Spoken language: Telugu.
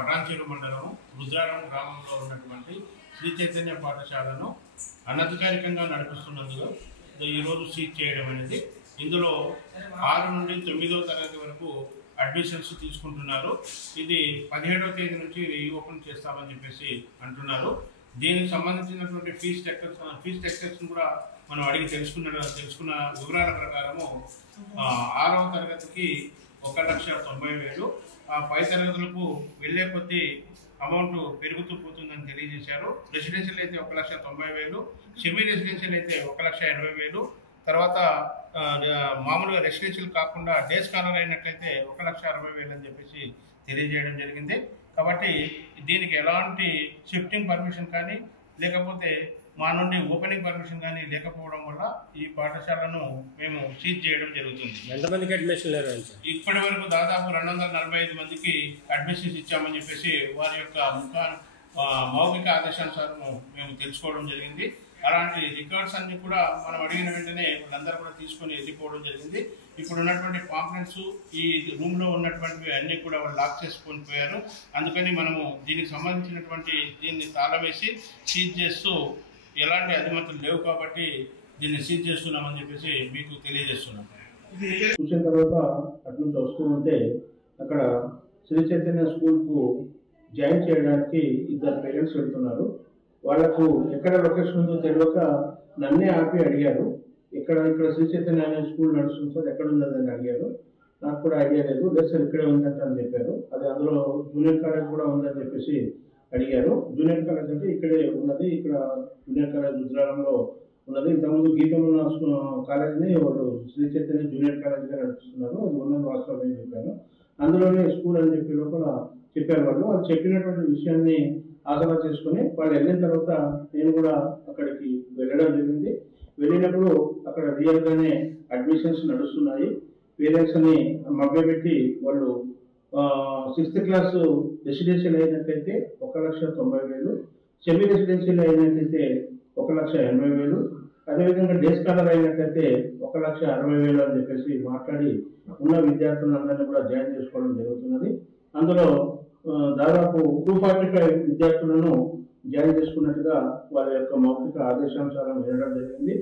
పటాన్చెరు మండలం రుద్రారం గ్రామంలో ఉన్నటువంటి శ్రీ చైతన్య పాఠశాలను అనధికారికంగా నడిపిస్తున్నందుకు ఈరోజు సీజ్ చేయడం అనేది. ఇందులో 6 నుండి 9వ తరగతి వరకు అడ్మిషన్స్ తీసుకుంటున్నారు. ఇది 17వ తేదీ నుంచి రీఓపెన్ చేస్తామని చెప్పేసి అంటున్నారు. దీనికి సంబంధించినటువంటి ఫీజ్ స్ట్రక్చర్స్ కూడా మనం అడిగి తెలుసుకున్న వివరాల ప్రకారము 6వ తరగతికి 1,90,000, పై తరగతులకు వెళ్లే కొద్దీ అమౌంట్ పెరుగుతూ పోతుందని తెలియజేశారు. రెసిడెన్షియల్ అయితే 1,90,000, సెమీ రెసిడెన్షియల్ అయితే 1,80,000, తర్వాత మామూలుగా రెసిడెన్షియల్ కాకుండా డే స్కాలర్ అయినట్లయితే 1,60,000 అని చెప్పేసి తెలియజేయడం జరిగింది. కాబట్టి దీనికి ఎలాంటి షిఫ్టింగ్ పర్మిషన్ కానీ లేకపోతే మా నుండి ఓపెనింగ్ పర్మిషన్ కానీ లేకపోవడం వల్ల ఈ పాఠశాలను మేము సీజ్ చేయడం జరుగుతుంది. ఎంతమందికి అడ్మిషన్ లేరు? ఇప్పటి వరకు దాదాపు 245 మందికి అడ్మిషన్స్ ఇచ్చామని చెప్పేసి వారి యొక్క మౌఖిక ఆదేశానుసారం మేము తెలుసుకోవడం జరిగింది. అలాంటి రికార్డ్స్ అన్ని కూడా మనం అడిగిన వెంటనే వాళ్ళందరూ కూడా తీసుకొని వెళ్ళిపోవడం జరిగింది. ఇప్పుడు ఉన్నటువంటి పాంప్లెట్స్ ఈ రూమ్ లో ఉన్నటువంటివి అన్ని కూడా వాళ్ళు లాక్ చేసుకొని పోయారు. అందుకని మనము దీనికి సంబంధించినటువంటి దీన్ని తాళం వేసి సీజ్ చేస్తూ ఎలాంటి అనుమతులు లేవు కాబట్టి దీన్ని సీజ్ చేస్తున్నామని చెప్పేసి మీకు తెలియజేస్తున్నాం. చూసిన తర్వాత అటు నుంచి వస్తూ ఉంటే అక్కడ శ్రీ చైతన్య స్కూల్కు జాయిన్ చేయడానికి 2 పేరెంట్స్ వెళ్తున్నారు. వాళ్లకు ఎక్కడ లొకేషన్ ఉందో తెలియక నన్నే ఆపి అడిగారు, ఇక్కడ శ్రీ చైతన్య అనే స్కూల్ నడుస్తుంది సార్, ఎక్కడ ఉందని అడిగారు. నాకు కూడా ఐడియా లేదు. లేదు సార్ ఇక్కడే ఉందంట అని చెప్పారు. అది అందులో జూనియర్ కాలేజ్ కూడా ఉందని చెప్పేసి అడిగారు. జూనియర్ కాలేజ్ అంటే ఇక్కడే ఉన్నది, ఇక్కడ జూనియర్ కాలేజ్ రుద్రారంలో ఉన్నది. ఇంతకుముందు గీతం ఉన్న కాలేజ్ని వాళ్ళు శ్రీ చైతన్య జూనియర్ కాలేజ్గా నడుపుతున్నారు, అది ఉన్నది వాస్తవం అని చెప్పాను. అందులోనే స్కూల్ అని చెప్పి లోపల చెప్పారు. వాళ్ళు చెప్పినటువంటి విషయాన్ని ఆసరా చేసుకుని వాళ్ళు వెళ్ళిన తర్వాత నేను కూడా అక్కడికి వెళ్ళడం జరిగింది. వెళ్ళినప్పుడు అక్కడ రియల్గానే అడ్మిషన్స్ నడుస్తున్నాయి. పేరెంట్స్ని మభ్యపెట్టి వాళ్ళు 6th క్లాసు రెసిడెన్షియల్ అయినట్లయితే 1,90,000, సెమీ రెసిడెన్షియల్ అయినట్లయితే 1,80,000, అదేవిధంగా డే స్కాలర్ అయినట్లయితే 1,60,000 అని చెప్పేసి మాట్లాడి ఉన్న విద్యార్థులందరినీ కూడా జాయిన్ చేసుకోవడం జరుగుతున్నది. అందులో దాదాపు 245 విద్యార్థులను జాయిన్ చేసుకున్నట్టుగా వారి యొక్క మౌఖిక ఆదేశానుసారం వినడం జరిగింది.